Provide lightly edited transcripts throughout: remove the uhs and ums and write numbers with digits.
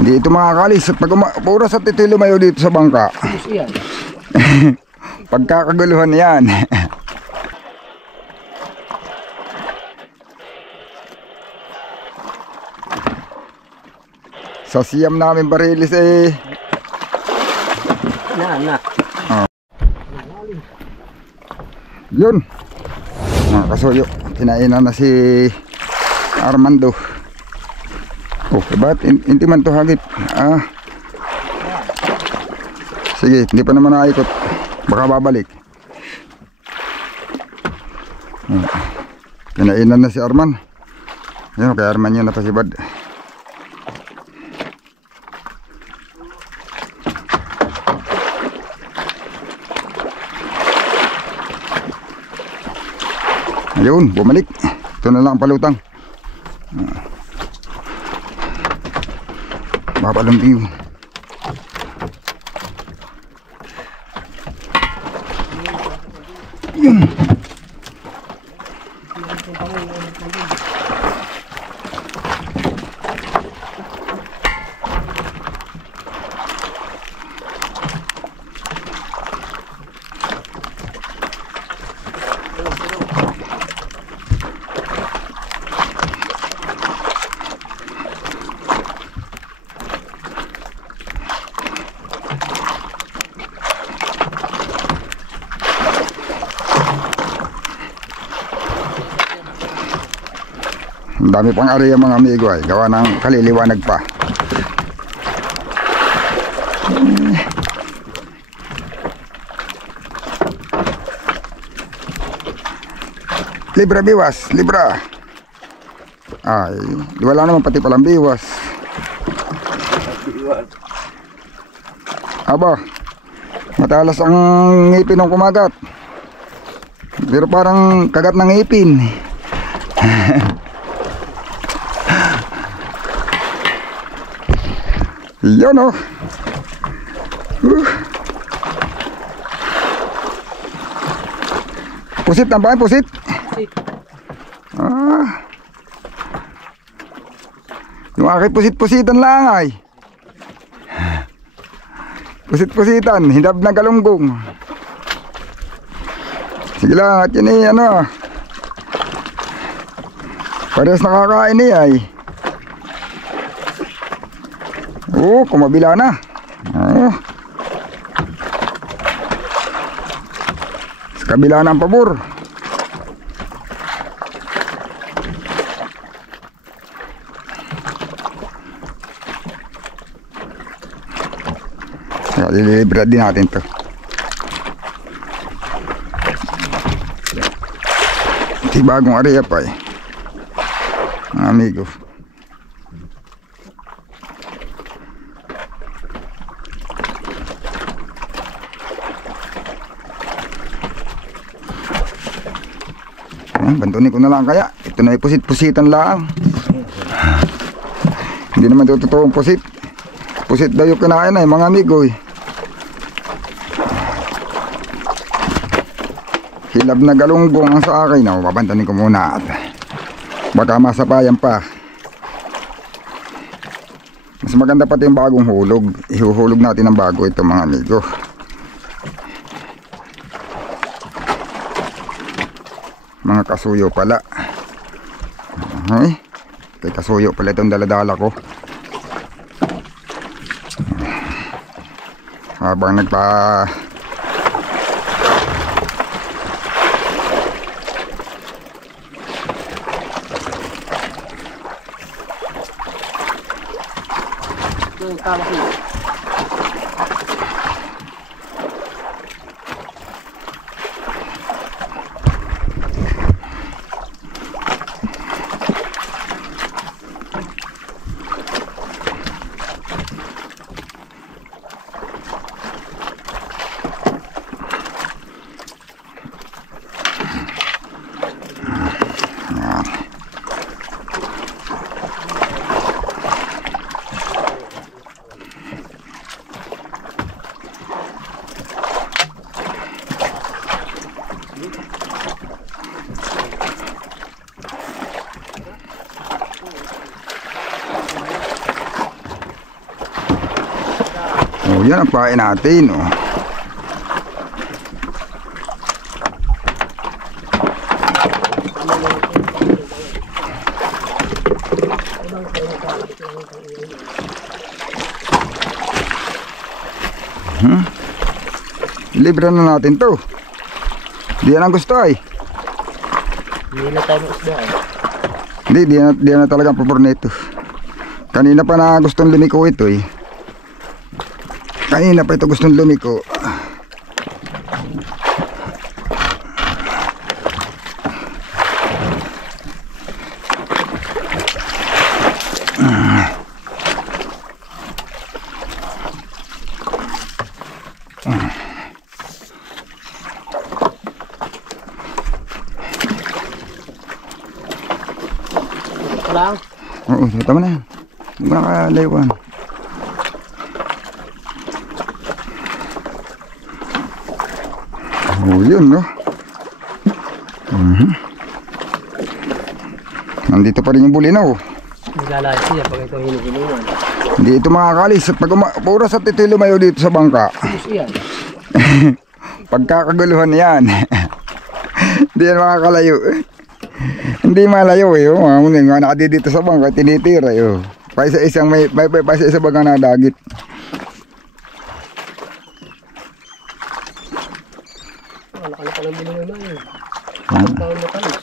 Hindi ito makakalis. Pag oras at ito lumayo dito sa bangka. Pagkakaguluhan yan. Sa siyam namin barilis eh. Yun. Mga kasuyo, kinainan na si Armando. Oh, ba't hindi man to hagip? Sige, hindi pa naman naikot. Baka babalik. Kinainan na si Arman. Ayun, kay Arman yun napasibad. Ayun, bumalik. Ito na lang ang palutang. Babalong yun. Ang dami pang area mga amigo ay gawa ng kaliliwanag pa. Libra biwas, libra. Ay, wala naman pati palang biwas. Aba, matalas ang ngipin ng kumagat. Pero parang kagat ng ngipin. Yan o. Pusit na ba? Pusit? Yung aking pusit-pusitan lang ay. Pusit-pusitan, hindab na galunggong. Sige lang at yun eh ano. Parehas nakakain eh ay. Oh, kumabila na. Oh. Sa kabila na ang pabor. Lilibra din natin to. Ito bagong area pa eh. Mga amigo. Bantunin ko na lang kaya. Ito na pusit-pusitan lang. Hindi naman ito totoong pusit. Pusit daw yung kinain ay mga amigo eh. Hilab na galunggong ang sa akin. Babantanin ko muna at baka masapayan pa. Mas maganda pati yung bagong hulog. Ihuhulog natin ng bago ito mga amigo. Mga kasuyo pala. Okay. Kay kasuyo pala itong daladala ko. Habang nagpa Oh, yan ang pain natin, oh. Libre na natin to. Di yan ang gusto ay. Hindi na tayo ng isda eh. Hindi, di na talagang pabor nito. Kanina pa na gustong lumiko ito eh. Kanina pa ito gustong lumiko. Lang. Oo, tama na yan. Hindi mo nakalayuan. Oo, yun, no? Nandito pa rin yung bulinaw. Nilalayas siya pag ito hiniginuman. Hindi ito makakalis. At pag oras at ito lumayo dito sa bangka. Gusto yan. Pagkakaguluhan yan. Hindi yan makakalayo. Hindi malayo eh. Mga nakadi dito sa bangka, tinitira eh. Pa isa may isa bagang nadagit. Laki-laki ng binuhay na yun. Taon na kalis.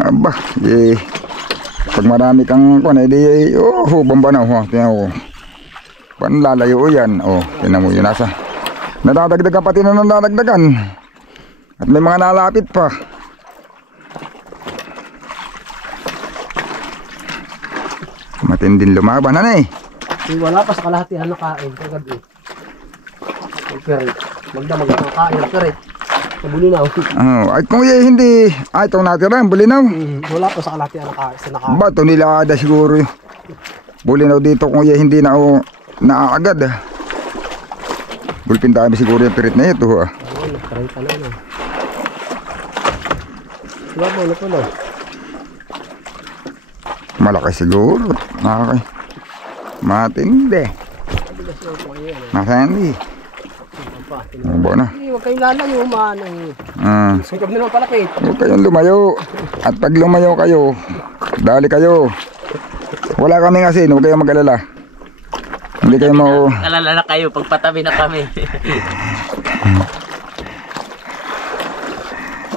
Aba, eh. Pag marami kang kung edi, bamba na. Tingnan mo. Paano lalayo yan? Tingnan mo yun nasa. Nadadagdagan pati na nadadagdagan. At may mga nalapit pa. Matinding lumaban na eh. Wala pa sa kalahatian na kain kagabi. Pero magdamag ang kain pero sa bulinaw. Ay kung hindi itong natira bulinaw. Wala pa sa kalahatian na kain sa nakain. Ba ito nilada siguro bulinaw dito kung hindi na naaagad. Bulpin tayo siguro yung pirit na ito. Ayun, nakaray pa na. Wala mo na pala. Malaki siguro. Malaki. Matindi. Matindi. Ba na? Huwag kayong lalayo man. Sugab na lang palapit. Huwag kayong lumayo. At pag lumayo kayo, dali kayo. Wala kaming asin. Huwag kayong mag-alala. Hindi kayo mau... Alala na kayo pag patabi na kami.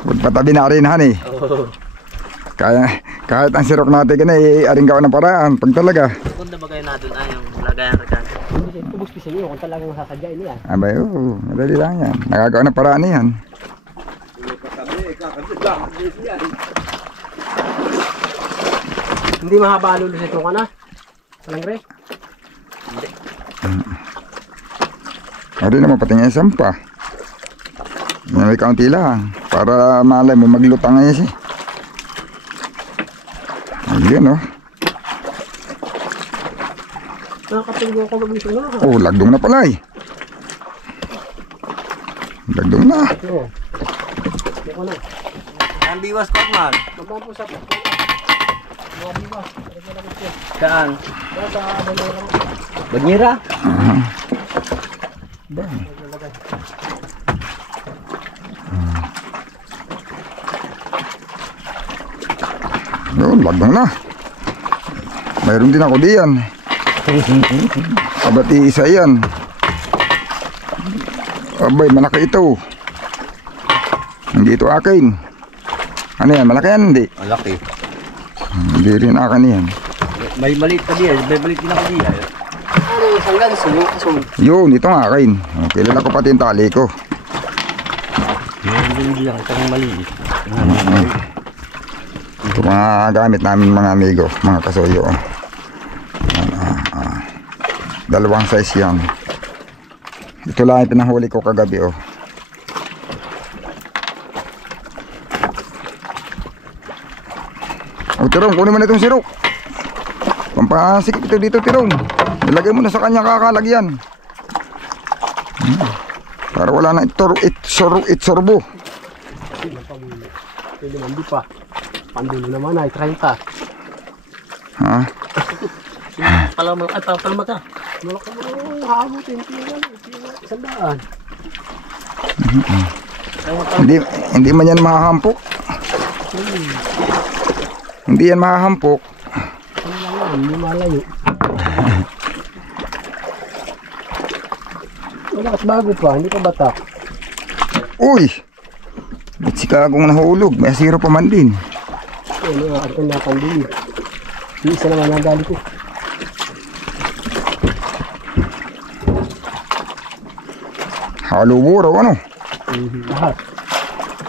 Pagpatabi na rin han eh. Oo. Kahit ang sirok natin ka na aring gawa ng paraan. Pag talaga. Kung na ba kayo na doon yung lagayan rekan? Hindi siya tubos kasi niyo kung talagang sasadyain niya. Abay madali lang yan. Nagagawa ng paraan yan. Hindi mahaba lulo sa ito ka na? Palangre? Hindi. Ari naman pati nga isang pa. May kaunti lang. Para malay mo maglutang ngayon siya. Ayun Nakakatulog ako magising na. lagdong na pala eh. Lagdong na. Oo. Dito na. Ang biwas ko man. Magkano po sa mga biwas. Saan? Sa Banyera. Banyera? Yun, lagdong na. Mayroon din ako diyan. Abati isa yan. Abay, malaki ito. Hindi ito akin. Ano yan, malaki yan hindi? Malaki. Hindi rin akin yan. May maliit pa diyan. May maliit din ako diyan. Ano yung isang ganso? Yung kasun. Yun, ito ang akin. Kilala ko pati yung tali ko. Yung diyan, isang maliit. Ito mga gamit namin mga amigo, mga kasoyo. Dalawang size yan. Ito lang yung pinahuli ko kagabi Tirong, kunin mo na itong sirok. Pampasikip ito dito, Tirong. Ilagay mo na sa kanya kakalagyan. Para wala na itsorbo. Pwede man di pa. Pandulo naman ay 30. Ha? Palama ka. Malaki mo hahabutin. Sandaan. Hindi man yan mahahampok. Hindi yan mahahampok. Ano lang yan, hindi malayo. Wala at bago pa, hindi pa batak. Uy! Ba't si kagong nahulog? May asiro pa man din. Ano nga, ito na pandili. Isa naman ang gali ko. Halo buraw ano? Lahat.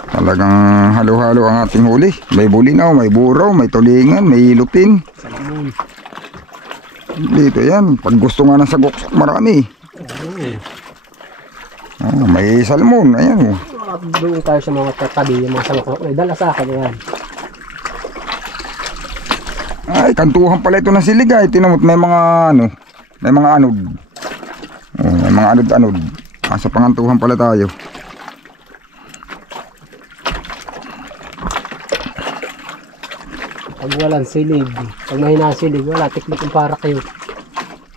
Talagang halo-halo ang ating huli. May bulinaw, may buraw, may tulingan, may lupin. Salmon. Dito yan. Pag gusto nga ng sagok, marami. Oh, may salmon. Ayan oh. Doon tayo sa mga tatabi, yung mga salokok. Ay, dala sa akin yan. Ay, kantuhan pala ito ng siligay. Tinamot, may mga ano, may mga anod. Oh, may mga anod-anod. Sa pangantuhan pala tayo. Pag walang silig, pag mahina ang silig, wala, tiklop yung para kayo.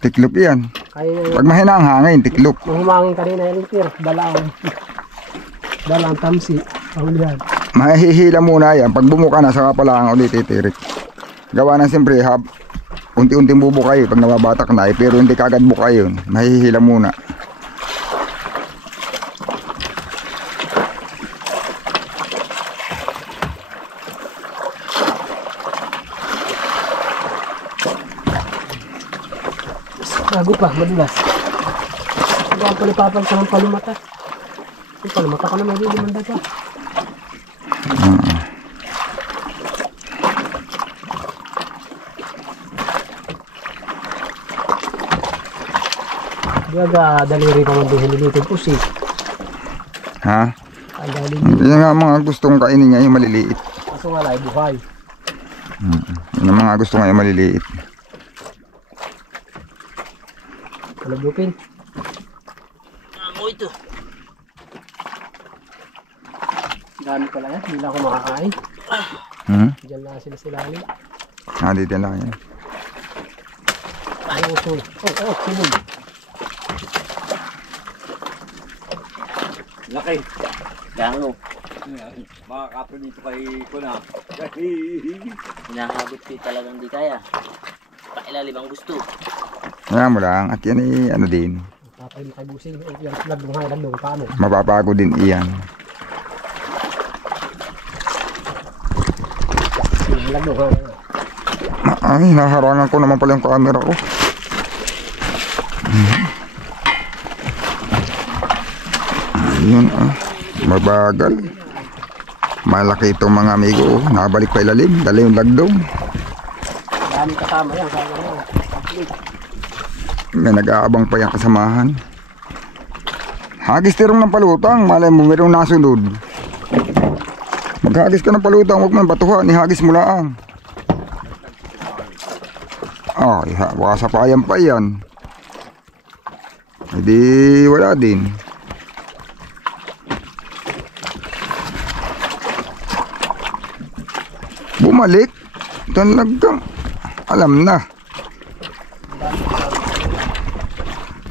Tiklop yan. Kaya Pag mahina ang hangin, tiklop. nung humangin kanina yung tir, dalang tamsi. Pahulihan. Mahihila muna yan. Pag bumuka na, saka pala ang ulit titirik. Gawa na siyempre, unti-unting bubukay pag nababatak na. Pero hindi kagad bukay yun. Mahihila muna. Bago pa, madulas. Hindi ako palipapal sa ng palumata. Yung palumata ka na may limanda pa. Diyaga, daliri pa man din nililitin po si. Ha? Ang daliri. Yan nga mga gustong kainin niya yung maliliit. Kaso nga lang, buhay. Yan ang mga gusto nga yung maliliit. Kalabupin. Ako ito. Dami pala yan, hindi lang ako makakain. Diyan lang sila silalim. Dito lang yan. Ay, uso. Oh, sinun. Laki. Gano. Mga kapro dito kay Kuna. Hinahabot ko talagang di kaya. Pailalim ang gusto. Yan mo lang. At yan ay ano din. Papay mo kay Busing. Yung lagdong hangin, lagdong paano. Mapapago din iyan. Yung lagdong hangin. Ay, naharangan ko naman pala yung camera ko. Ayun mabagal. Malaki itong mga amigo. Nakabalik pa ilalim. Dala yung lagdong. Dami kasama yan. Kaya yan. May nag-aabang pa yung kasamahan. Hagis tirong ng palutang. Malay mo mayroong nasunod. Maghagis ka ng palutang. Huwag man batuhan. Ihagis mo lang. Ay, baka sapayan pa yan. Hindi wala din. Bumalik. Talagang alam na.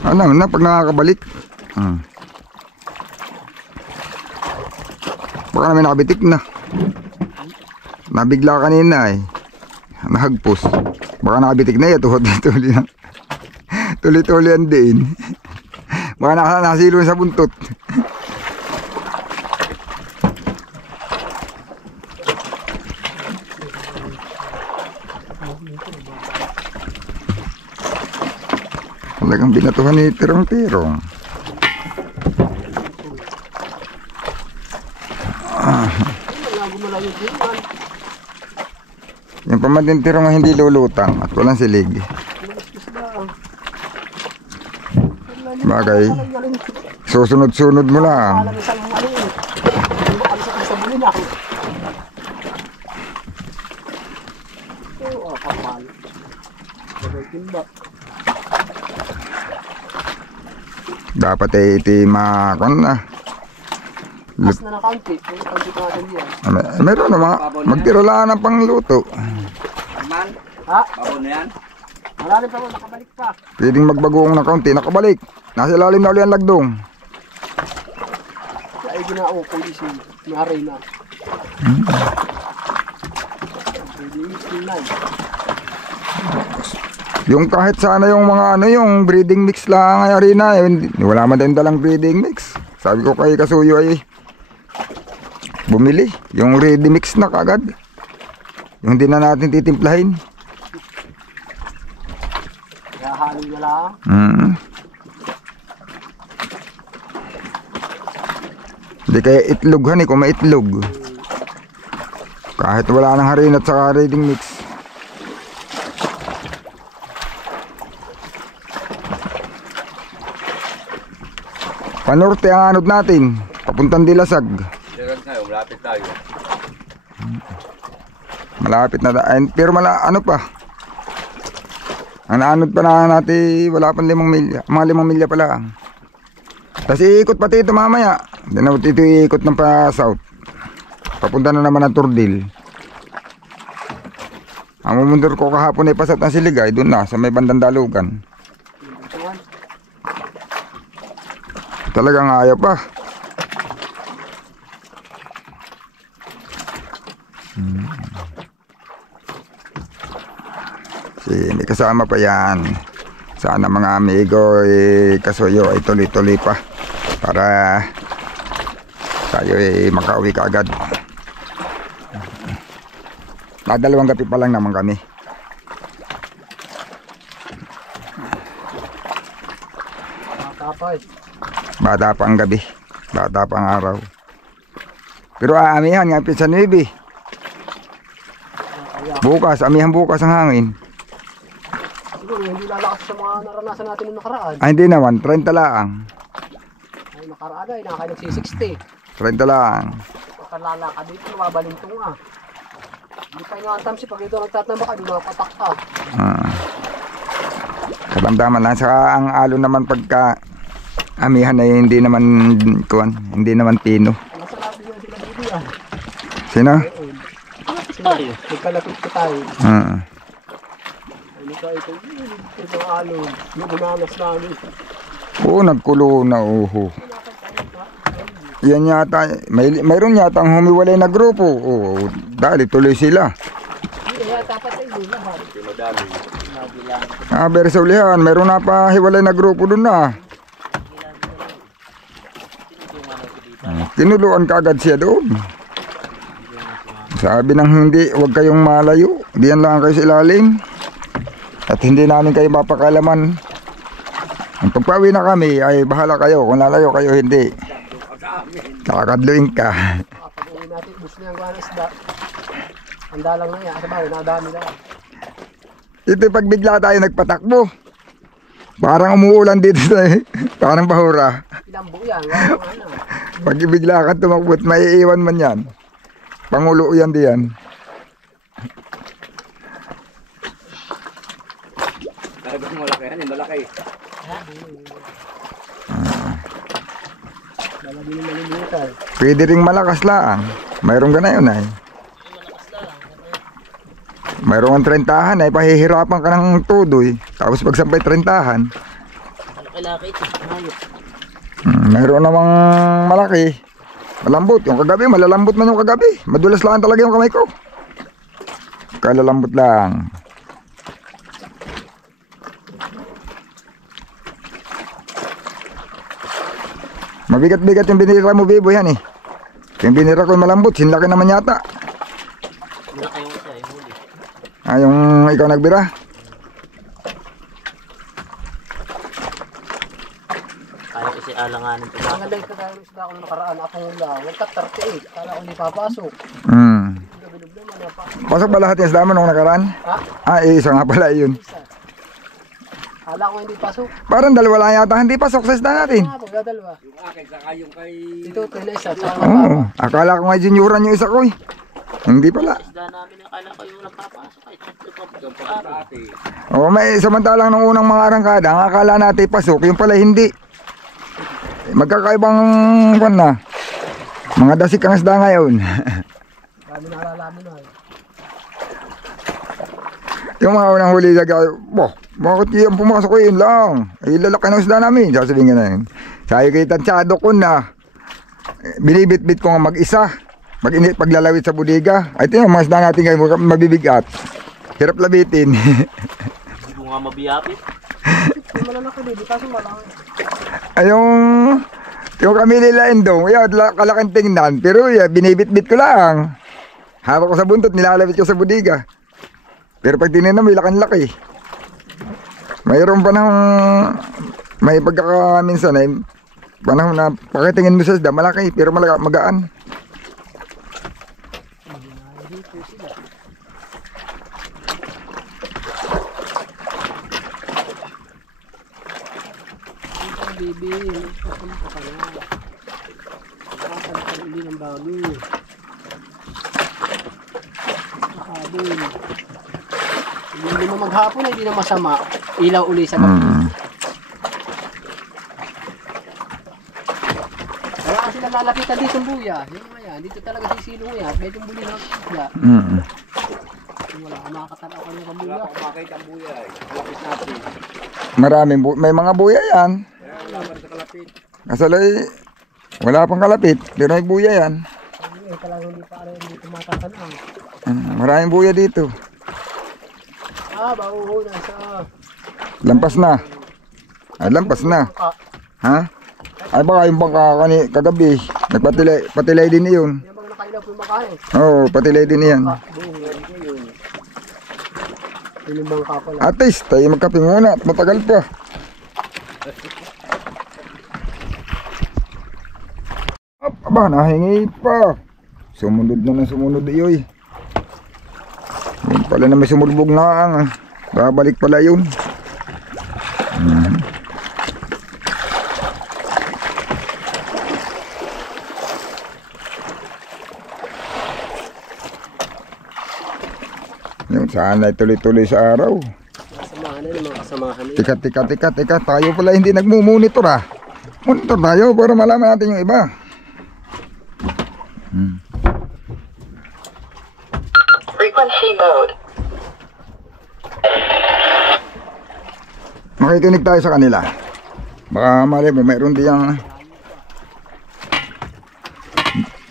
Alam na pag nakakabalik. Baka namin nakabitik na. Nabigla kanina eh. Nahagpos. Baka nakabitik na yan. Tuloy-tuloy yan din. Baka nakasilo sa buntot. Talagang binatuhan ni Tirong-Tirong. Yung pamandin Tirong hindi lulutang at walang silig. Bagay. Susunod-sunod mo lang. Dapat ay itimakon na. Mas na nakaunti. Kaunti pa natin yan. Meron na mga magtiro lang ng pangluto. Arman? Ha? Babaw na yan? Ha? Malalim pa mo, nakabalik pa. Pwedeng magbagoong na kaunti, nakabalik. Nasa ilalim na uli ang lagdong. Kaya ay ginao ko di si Mari na. Yung kahit sana yung mga ano, yung breeding mix lang ay arena, wala man din dalang breeding mix. Sabi ko kay Kasuyo ay bumili yung ready mix na kagad. Yung hindi na natin titimplahin. Kaya halo na lang. Hindi kaya itlog kung may itlog. Kahit wala nang harina at saka reading mix. Panorte ang anod natin, papuntang Dilasag. Diyan tayo, malapit tayo. Malapit na pero ano pa. Ang anod pa na natin, wala pang 5 milya. Mga 5 milya pala. Kasi ikot pati ito mamaya. Hindi na ito ikot ng pa south. Papunta na naman ng Turdil. Ang mumundor ko kahapon ay pasat ng Siligay, doon na sa may bandang dalugan. Talagang ayaw pa. May kasama pa yan. Sana mga amigo Kasuyo ay tuloy-tuloy pa para tayo ay makauwi kaagad. Dalawang gabi pa lang naman kami. Bata pa ang gabi, bata pa ang araw. Pero aamihan nga sa 9. Bukas, amihan bukas ang hangin. Siguro hindi lalakas sa mga naranasan natin noong nakaraan. Ay hindi naman, 30 lang. Ay nakaraan ay nakakaya nagsi-60. 30 lang. Pagkalalaka dito, mabalintong ah. Hindi pa inaantam si pag ito nagtatamba ka, di mapatak ka. Katamdaman lang, saka ang alo naman pagka amihan ay hindi naman kuwan, hindi naman pino. Nasa labi yan sila dito ah. Sino? Tayo. Nagkalapit ko tayo. Ano ka ito? Ito ang alo. Nagunanas namin. Oo, nagkulo na uho. Yan yata, mayroon yata ang humiwalay na grupo. Oo, dahil tuloy sila. Hindi kaya dapat ay doon lahat. Pero sa ulihan, mayroon na pa hiwalay na grupo doon na. Tinuluan kaagad siya doon. Sabi nang hindi, huwag kayong malayo. Diyan lang kayo sa ilalim. At hindi namin kayo mapakalaman. Ang pagpawi na kami, ay bahala kayo. Kung lalayo kayo, hindi. Kakadluin ka. Pag uwi natin, bus na yung gana isda. Handa lang na yan. Sa bahay, nadami na. Ito pag bigla tayo nagpatakbo. Parang umuulan dito sa parang bahura. Ilang buo yan. Wala ano. Pag bigla ka tumakbo, may iiwan man yan. Pangulo yan diyan. Talagang malaki yan, malaki. Malaki yung malilitan. Pwede ring malakas lang. Mayroong ganayon ay. Mayroong 30-han ay pahihirapan ka ng tudoy. Tapos pag sampay 30-han. Malaki ito. Mayroon namang malaki. Malambot. Yung kagabi, malalambot man yung kagabi. Madulas lang talaga yung kamay ko. Kalalambot lang. Mabigat-bigat yung binira mo, Bibo, yan eh. Yung binira ko yung malambot, sinlaki naman yata. Malaki yung isa, yung huli. Yung ikaw nagbira. Kaya kasi alanganin ito. Ang ganda yung kagaya ng isda ko nakaraan. Ako hula. Nagka-38. Kala ko hindi papasok. Gabilog naman. Pasok ba lahat yung isda mo nung nakaraan? Ha? Isa nga pala yun. Isa. Kala ko hindi pasok. Parang dalawa lang yata hindi pasok sa isda natin. Pagdadalwa. Yung akin, saka yung kay... Ito na isa. Oo, akala ko nga junioran yung isa ko eh. Hindi pala. Isda namin akala ko yung napapasok. Ay, tatlo pa po. Sa ate. Oo, may samantalang nung unang mga arangkada, ang akala natin pasok, yung pala hindi. Magkakaibang kwan na. Mga dasik ang isda ngayon. Kami naalala mo na. Yung mga unang huli sa boh, bakit yung pumasok ko yun lang? Ay, lalaki ng isda namin. Sasabihin ka na yun. Sabi kay tansyado ko na, binibit-bit ko nga mag-isa. Mag-init paglalawit sa bodega. Ay, ito yung mga isda natin ngayon, mabibigat. Hirap labitin. Hindi ko nga mabiyapit. Yung malalaki baby, kaso malaki. Ay, yung kami nila Endong, yan, kalaking tingnan. Pero yan, binibit-bit ko lang. Hawak ko sa buntot, nilalawit ko sa bodega. Pero pag tinignan, may laking-laki. Mayroon pa ng may pagkakaminsan ay panahon na pakitingin mo sa isda, malaki pero magaan. Baby, magpasampa ka na. Makakalitan uli ng bago. Habol. Hindi naman maghapon, hindi na masama. Ilaw uli sa gabi. Wala kasi nalalapitan dito ang buya. Yun nga yan, dito talaga sisilo mo yan. Medyo buli ng isda. Wala ka makakatanaw ka ng buya. Wala pa kumakait ang buya eh. Lapis natin. Maraming may mga buya yan. Kaya wala pa sa kalapit. Kasalay, wala pang kalapit, pero may buya yan. Talagang hindi pa alam, hindi tumatatanaw. Maraming buya dito. Bauho na siya. Lampas na. Ay, lampas na. Ha? Ay, baka yung bangka kagabi, patilay din iyon. Yung mga nakailaw po yung makain. Oo, patilay din iyan. Yun yung bangka pala. At least, tayo magkape muna at matagal pa. Aba, nahingi pa. Sumunod na ng sumunod iyoy. Yun pala na may sumulbog na ang. Babalik pala yun. Yun, sana tuloy-tuloy sa araw. Kasamahan na yung mga kasamahan nila. Teka. Tayo pala hindi nagmumonitor ah. Monitor tayo para malaman natin yung iba. Frequency mode. Makikinig tayo sa kanila. Baka mali mo, mayroon diyang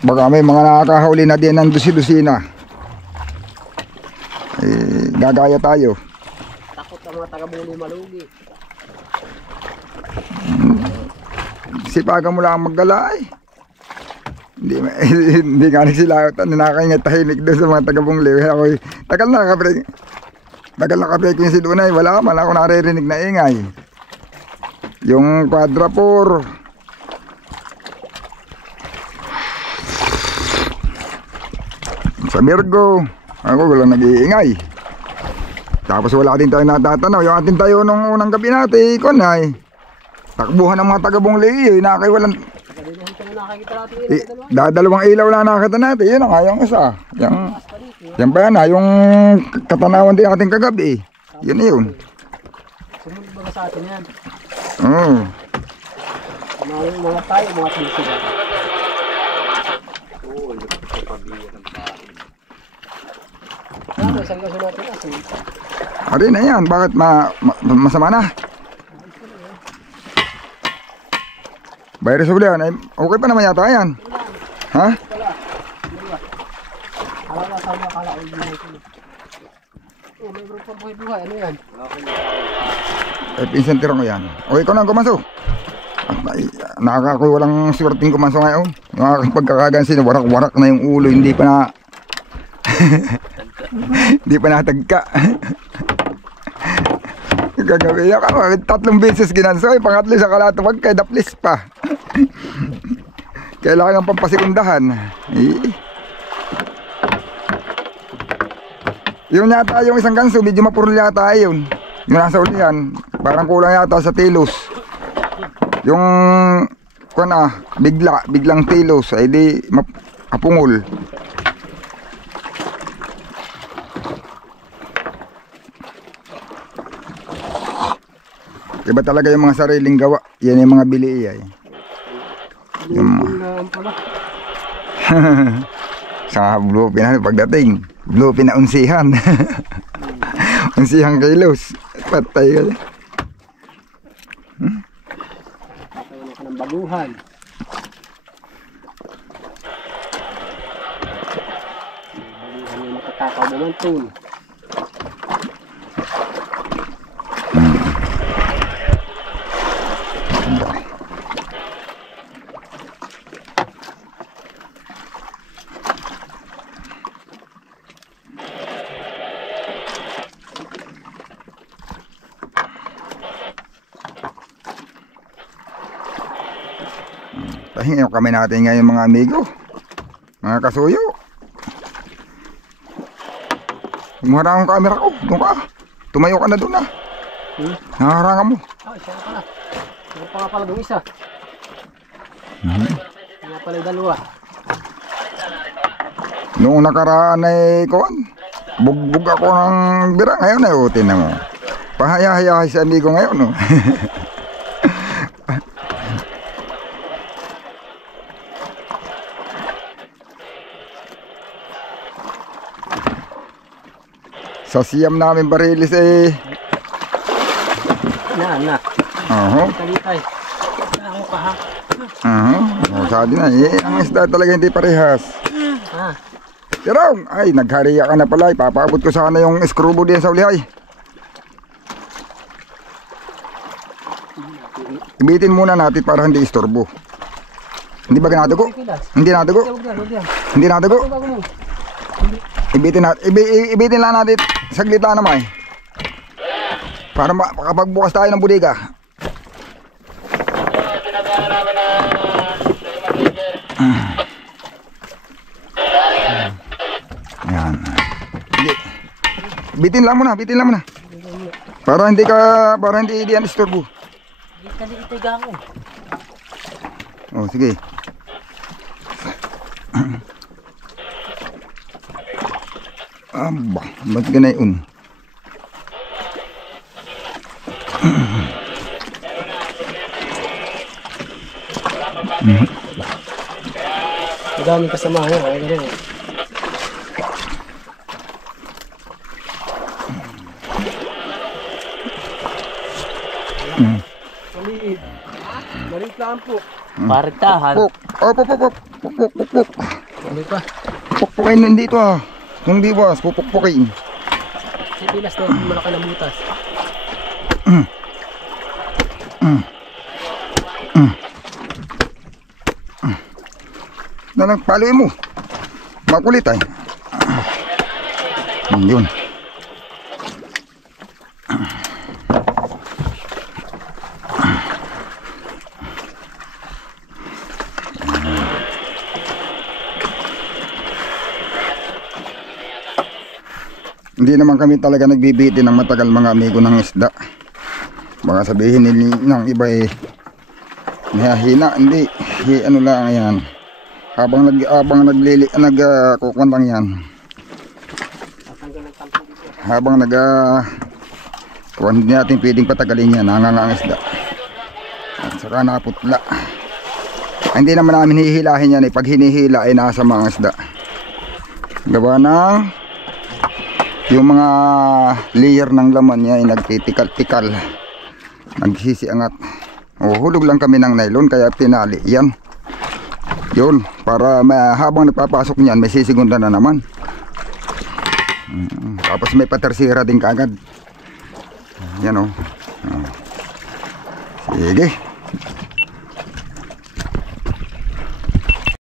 baka may mga nakakahuli na din ng dusi-dusina. Eh, gagaya tayo. Takot ang mga taga-buli malugi. Sipagan mo lang maggala eh. Hindi nga sila nakakaingat tahimik doon sa mga taga-bungli. Tagal na kapre ko yung si Dunay. Wala man ako naririnig na ingay. Yung quadrapor. Sa Mirgo. Ako walang nag-iingay. Tapos wala din tayo natatanaw. Yung atin tayo nung unang gabi natin. Kunay. Takbuhan ng mga taga-bungli. Nakakaiwalan. Dadalawang ilaw lang nakita natin. Yun ang yung isa. Yan ba yan ha? Yung katanawan din ating kagabi. Yun. Sumunod ba sa atin yan? Oo. Mga tayo, mga tulisila. Oo, pagbiya ng kain. Ano, isang gaso natin kasi. Ari na yan. Bakit masama na? Virus ulit yan. Okay pa naman yata yan. Ha? Wala. Wala sa mga kalaon buhay ko. Oh, may grupo buhay-buhay. Ano yan? Eh, pinsan tira ko yan. O, ikaw na kumaso. Nakakakoy walang swerteng kumaso ngayon. Yung aking pagkakagansin, warak-warak na yung ulo. Hindi pa na hindi pa natagka. Gagawin ako. 3 beses ginansoy. Pangatlo sa kalatawag kay daplis pa. Kailangan pampasikundahan. Yun yata yung isang ganso. Medyo mapurol yata yun. Yung nasa ulihan. Parang kulang yata sa tilos. Yung biglang tilos. Ay di apungol. Iba talaga yung mga sariling gawa. Yan yung mga bili ay. Yung sa bluepin na pagdating. Bluepin na unsihan. Ang sihang kilos. Patay ka dyan. Kaya ka ng baguhan. Baguhan yung matatakaw naman tun. Pahinga kami natin ngayon mga amigo. Mga kasuyo. Kumuha akong camera ko. Doon ka. Tumayo ka na doon na. Nakaharangan mo. Ah, isa na pala. Isa pa nga pala doon isa. Isa nga pala yung dalawa. Noong nakaraan ay kuwan. Bugbog ako ng bira. Ngayon ay utin na mo. Pahaya-hayahay sa amigo ngayon. No? Sa siyam namin barilis eh. Na. Oho. Talitay. Ako pa ha. O, sabi na eh. Ang isda talaga hindi parehas. Ah. Tirong! Ay, naghariya ka na pala. Ipapabot ko sana yung skrubo din sa ulihay. Ibitin muna natin para hindi istorbo. Hindi ba ganadugo? Hindi nadugo? Huwag yan. Hindi nadugo? Bago mo. Ibitin lang natin. Saglit lang naman eh. Para makapagbukas tayo ng bodega. Yan. Sige. Bitin lang muna. Para hindi diyan istorbo. Kasi ito'y gamo. Oh, sige. Aba, ba't ganayon? Madaming kasama yan. Kaya ganun eh. Maliit. Maliit lang po. Paritahan. Puk! Oh, puk! Mali pa. Pukpukin nandito ah. Kung di boss, pupukpukin. Si Pilas na yung malaki na butas. Paluin mo. Makulit ay. Yun. Hindi naman kami talaga nagbibiti ng matagal mga amigo ng isda. Baka sabihin ng iba eh nahihina. Hindi, ano lang yan. Habang nagkukuhan lang yan. Habang kuhan din natin pwedeng patagalin yan. Nangangang isda. At saka naputla. Hindi naman namin hihilahin yan eh. Pag hinihila ay nasa mga isda. Gawa ng yung mga layer ng laman niya ay nagtitikal-tikal. Nagsisiangat. Hulog lang kami ng nylon kaya tinali yan. Yun, para habang nagpapasok niyan may sisigunda na naman. Tapos may patersira din kaagad. Yan o. Sige.